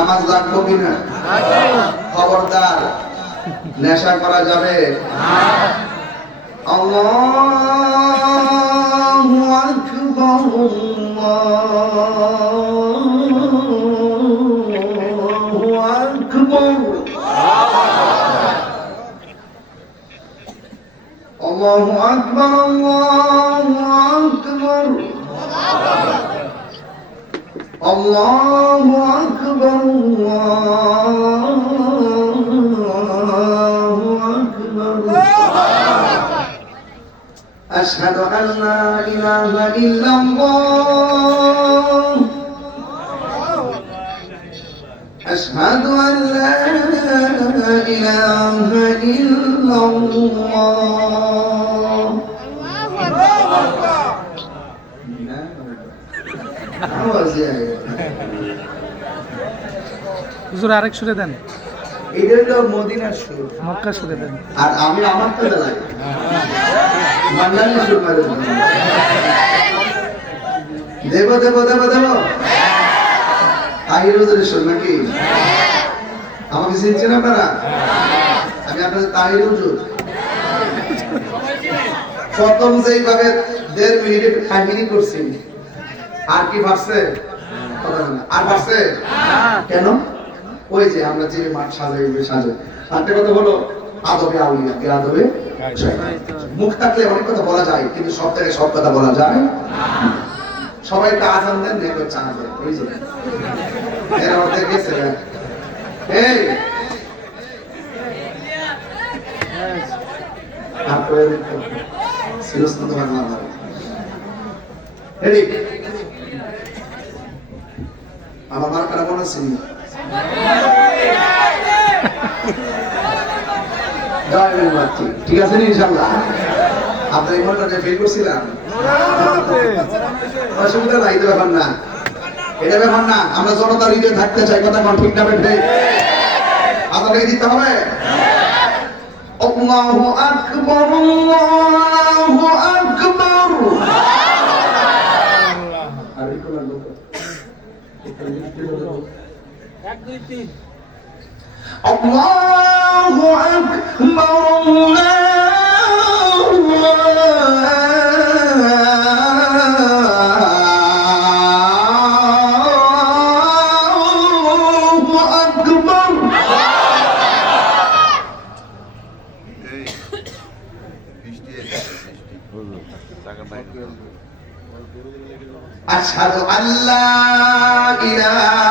নামাজ লাগবো কিনা? খবরদার নেশা করা যাবে? আল্লাহু আকবার, আল্লাহু আকবার, আল্লাহু আকবার, আল্লাহু আকবার, আল্লাহু আকবার, আল্লাহু আকবার। আশহাদু আল্লা ইলাহা ইল্লাল্লাহ, আশহাদু আল্লা ইলাহা ইল্লাল্লাহ। হুজুর আরেক সুরে দেন। এটা হলো মদিনার সুর, মক্কা সুরে দেন। আর আমি আমার তো দেলাই বাঙালি সুর মারে দেব দেব দেব দেব। তাহির হুজুরের সুর নাকি? আমাকে চিনছেন আপনারা? আমি আপনাদের তাহির হুজুর। প্রথম যেইভাবে 1.5 মিনিটে কাহিনী করছি, আর কি ভাবছে? আর ভাবছে কেন? ওই যে আমরা যে মাঠ সাজাই সাজাই একটা কথা হলো আদবে আউলিয়া, আদবে মুখ থাকলে অনেক কথা বলা যায়, কিন্তু সব জায়গায় সব কথা বলা যায় না। সবাইকে আজান দেন, নেকো চা দেন, ওই যে এর অর্ধেক গেছে। এই তারপরে সিরস্ত তোমার নাম রেডি। আমার মার কারা মনে আছে? ঠিক আছে ইনশাআল্লাহ। আপনার এই মনটা ফিল করছিলাম, অসুবিধা নাই, এটা ব্যাপার না, এটা ব্যাপার না। আমরা জনতার হৃদয়ে থাকতে চাই, কথা কোন ঠিক না বেঠে? আপনাকে দিতে হবে। আল্লাহু আকবার, আল্লাহু আকবার। আর কি করলাম? 1 2 3। আল্লাহু আকবার, আল্লাহু আকবার। আশহাদু আল্লা ইলাহা